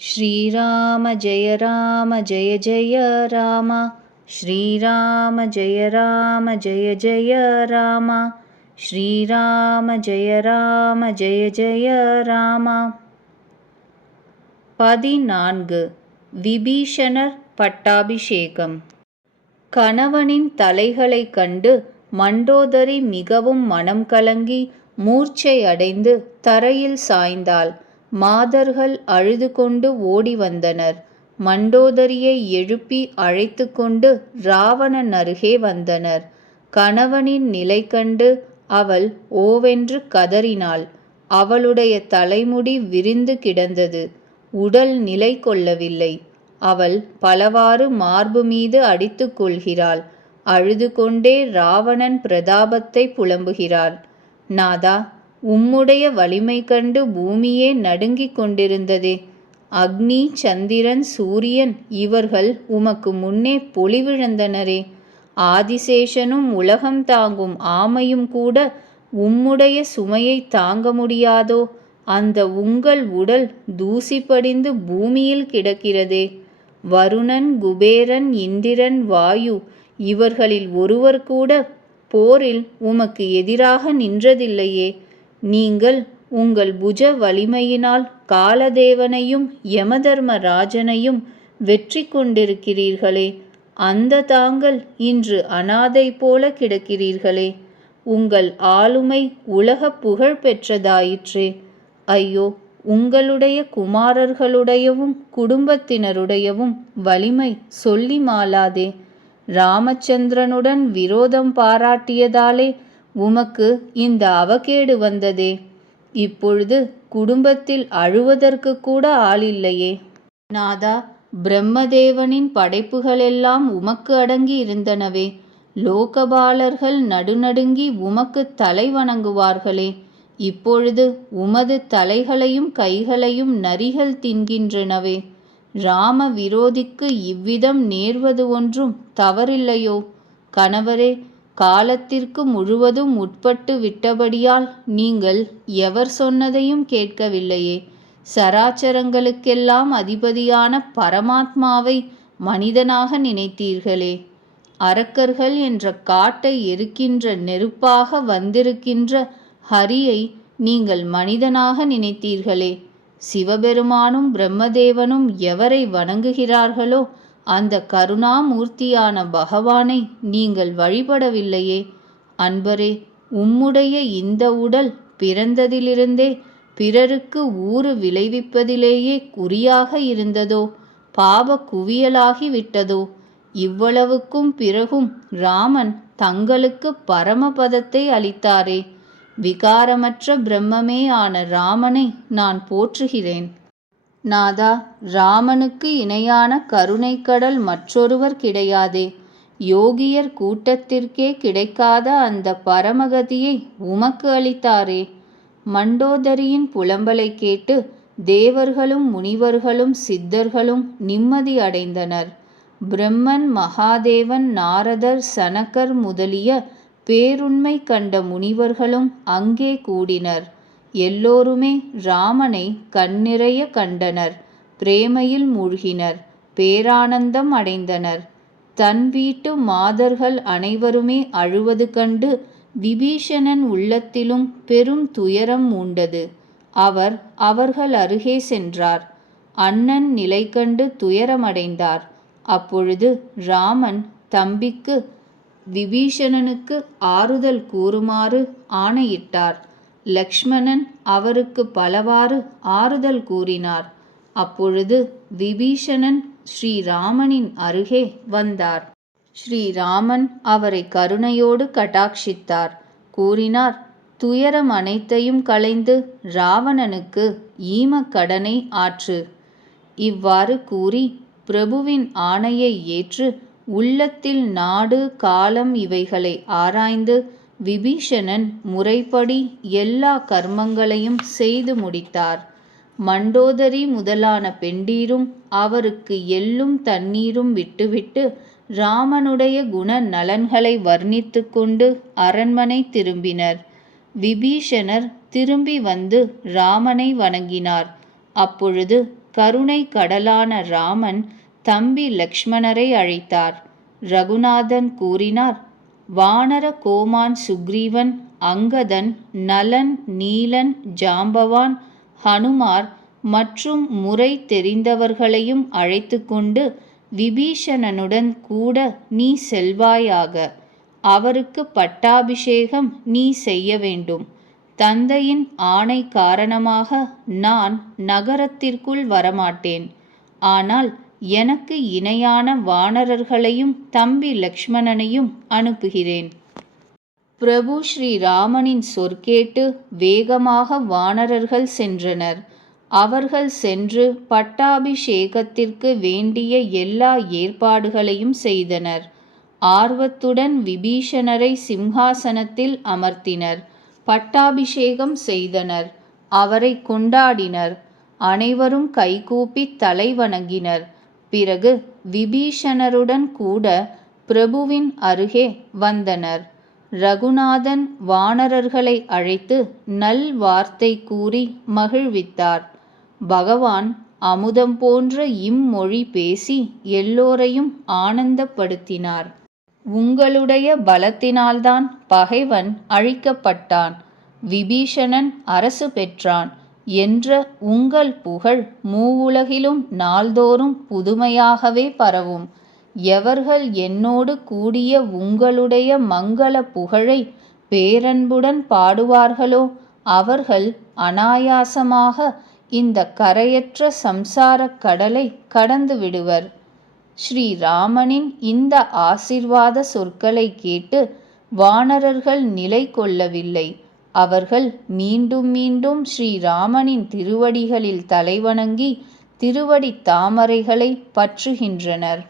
श्रीराम जय राम जय जय राम श्रीराम जय राम जय जय राम श्रीराम जय राम जय जय राम பதினான்கு விபீஷணர் பட்டாபிஷேகம் கணவனின் தலைகளைக் கண்டு மண்டோதரி மிகவும் மனம் கலங்கி மூர்ச்சை அடைந்து தரையில் சாய்ந்தாள் மாதர்கள் அழுது கொண்டு ஓடி வந்தனர் மண்டோதரியை எழுப்பி அழைத்து கொண்டு ராவணன் அருகே வந்தனர். கணவனின் நிலை கண்டு அவள் ஓவென்று கதறினாள். அவளுடைய தலைமுடி விரிந்து கிடந்தது. உடல் நிலை கொள்ளவில்லை. அவள் பலவாறு மார்பு மீது அடித்து கொள்கிறாள். அழுது கொண்டே ராவணன் பிரதாபத்தை புலம்புகிறாள். நாதா உம்முடைய வலிமை கண்டு பூமியே நடுங்கிக் கொண்டிருந்ததே. அக்னி சந்திரன் சூரியன் இவர்கள் உமக்கு முன்னே பொலிவிழந்தனரே. ஆதிசேஷனும் உலகம் தாங்கும் ஆமையும் கூட உம்முடைய சுமையை தாங்க முடியாதோ? அந்த உங்கள் உடல் தூசி படிந்து பூமியில் கிடக்கிறதே. வருணன் குபேரன் இந்திரன் வாயு இவர்களில் ஒருவர் கூட போரில் உமக்கு எதிராக நின்றதில்லையே. நீங்கள் உங்கள் புஜ வலிமையினால் காலதேவனையும் யமதர்ம ராஜனையும் வெற்றி கொண்டிருக்கிறீர்களே. அந்த தாங்கள் இன்று அனாதை போல கிடக்கிறீர்களே. உங்கள் ஆளுமை உலக புகழ் பெற்றதாயிற்றே. ஐயோ உங்களுடைய குமாரர்களுடையவும் குடும்பத்தினருடையவும் வலிமை சொல்லி மாலாதே ராமச்சந்திரனுடன் விரோதம் பாராட்டியதாலே உமக்கு இந்த அவகேடு வந்ததே. இப்பொழுது குடும்பத்தில் அழுவதற்கு கூட ஆளில்லையே. நாதா பிரம்மதேவனின் படைப்புகளெல்லாம் உமக்கு அடங்கி இருந்தனவே. லோகபாலர்கள் நடுநடுங்கி உமக்கு தலை வணங்குவார்களே. இப்பொழுது உமது தலைகளையும் கைகளையும் நரிகள் தின்கின்றனவே. ராம விரோதிக்கு இவ்விதம் நேர்வது ஒன்றும் தவறில்லையோ. கணவரே காலத்திற்கு முழுவதும் உட்பட்டு விட்டபடியால் நீங்கள் எவர் சொன்னதையும் கேட்கவில்லையே. சராச்சரங்களுக்கெல்லாம் அதிபதியான பரமாத்மாவை மனிதனாக நினைத்தீர்களே. அரக்கர்கள் என்ற காட்டை எரிக்கின்ற நெருப்பாக வந்திருக்கின்ற ஹரியை நீங்கள் மனிதனாக நினைத்தீர்களே. சிவபெருமானும் பிரம்மதேவனும் எவரை வணங்குகிறார்களோ அந்த கருணாமூர்த்தியான பகவானை நீங்கள் வழிபடவில்லையே. அன்பரே உம்முடைய இந்த உடல் பிறந்ததிலிருந்தே பிறருக்கு ஊறு விளைவிப்பதிலேயே குறியாக இருந்ததோ பாப குவியலாகி விட்டதோ இவ்வளவுக்கும் பிறகும் ராமன் தங்களுக்கு பரமபதத்தை அளித்தாரே. விகாரமற்ற பிரம்மமே ஆன ராமனை நான் போற்றுகிறேன். நாதா ராமனுக்கு இணையான கருணைக்கடல் மற்றொருவர் கிடையாதே. யோகியர் கூட்டத்திற்கே கிடைக்காத அந்த பரமகதியை உமக்கு அளித்தாரே. மண்டோதரியின் புலம்பலை கேட்டு தேவர்களும் முனிவர்களும் சித்தர்களும் நிம்மதி அடைந்தனர். பிரம்மன் மகாதேவன் நாரதர் சனகர் முதலிய பேருண்மை கண்ட முனிவர்களும் அங்கே கூடினர். எல்லோருமே ராமனை கண்ணிறைய கண்டனர் பிரேமையில் மூழ்கினர் பேரானந்தம் அடைந்தனர். தன் வீட்டு மாதர்கள் அனைவருமே அழுவது கண்டு விபீஷணன் உள்ளத்திலும் பெரும் துயரம் மூண்டது. அவர் அவர்கள் அருகே சென்றார். அண்ணன் நிலை கண்டு துயரமடைந்தார். அப்பொழுது ராமன் தம்பிக்கு விபீஷணனுக்கு ஆறுதல் கூறுமாறு ஆணையிட்டார். லக்ஷ்மணன் அவருக்கு பலவாறு ஆறுதல் கூறினார். அப்பொழுது விபீஷணன் ஸ்ரீராமனின் அருகே வந்தார். ஸ்ரீராமன் அவரை கருணையோடு கட்டாட்சித்தார். கூறினார் துயரம் அனைத்தையும் களைந்து ராவணனுக்கு ஈமக்கடனை ஆற்று. இவ்வாறு கூறி பிரபுவின் ஆணையை ஏற்று உள்ளத்தில் நாடு காலம் இவைகளை ஆராய்ந்து விபீஷணன் முறைப்படி எல்லா கர்மங்களையும் செய்து முடித்தார். மண்டோதரி முதலான பெண்டீரும் அவருக்கு எள்ளும் தண்ணீரும் விட்டுவிட்டு ராமனுடைய குண நலன்களை வர்ணித்து கொண்டு அரண்மனை திரும்பினர். விபீஷணர் திரும்பி வந்து ராமனை வணங்கினார். அப்பொழுது கருணை கடலான ராமன் தம்பி லக்ஷ்மணரை அழைத்தார். ரகுநாதன் கூறினார் வானர கோமான் சுக்ரீவன் அங்கதன் நலன் நீலன் ஜாம்பவான் ஹனுமார் மற்றும் முறை தெரிந்தவர்களையும் அழைத்து கொண்டு விபீஷணனுடன் கூட நீ செல்வாயாக. அவருக்கு பட்டாபிஷேகம் நீ செய்ய வேண்டும். தந்தையின் ஆணை காரணமாக நான் நகரத்திற்குள் வரமாட்டேன். ஆனால் எனக்கு இணையான வானரர்களையும் தம்பி லக்ஷ்மணனையும் அனுப்புகிறேன். பிரபு ஸ்ரீராமனின் சொற்கேட்டு வேகமாக வானரர்கள் சென்றனர். அவர்கள் சென்று பட்டாபிஷேகத்திற்கு வேண்டிய எல்லா ஏற்பாடுகளையும் செய்தனர். ஆர்வத்துடன் விபீஷணரை சிம்ஹாசனத்தில் அமர்த்தினர். பட்டாபிஷேகம் செய்தனர். அவரை கொண்டாடினர். அனைவரும் கைகூப்பி தலை வணங்கினர் பிறகு விபீஷணருடன் கூட பிரபுவின் அருகே வந்தனர். ரகுநாதன் வானரர்களை அழைத்து நல் வார்த்தை கூறி மகிழ்வித்தார். பகவான் அமுதம் போன்ற இம்மொழி பேசி எல்லோரையும் ஆனந்தப்படுத்தினார். உங்களுடைய பலத்தினால்தான் பகைவன் அழிக்கப்பட்டான். விபீஷணன் அரசு பெற்றான். என்ற உங்கள் புகழ் மூவுலகிலும் நாள்தோறும் புதுமையாகவே பரவும். எவர்கள் என்னோடு கூடிய உங்களுடைய மங்கள புகழை பேரன்புடன் பாடுவார்களோ அவர்கள் அனாயாசமாக இந்த கரையற்ற சம்சாரக் கடலை கடந்து விடுவர். ஸ்ரீராமனின் இந்த ஆசிர்வாத சொற்களை கேட்டு வானரர்கள் நிலை கொள்ளவில்லை. அவர்கள் மீண்டும் மீண்டும் ஸ்ரீராமனின் திருவடிகளில் தலைவணங்கி திருவடித் தாமரைகளை பற்றுகின்றனர்.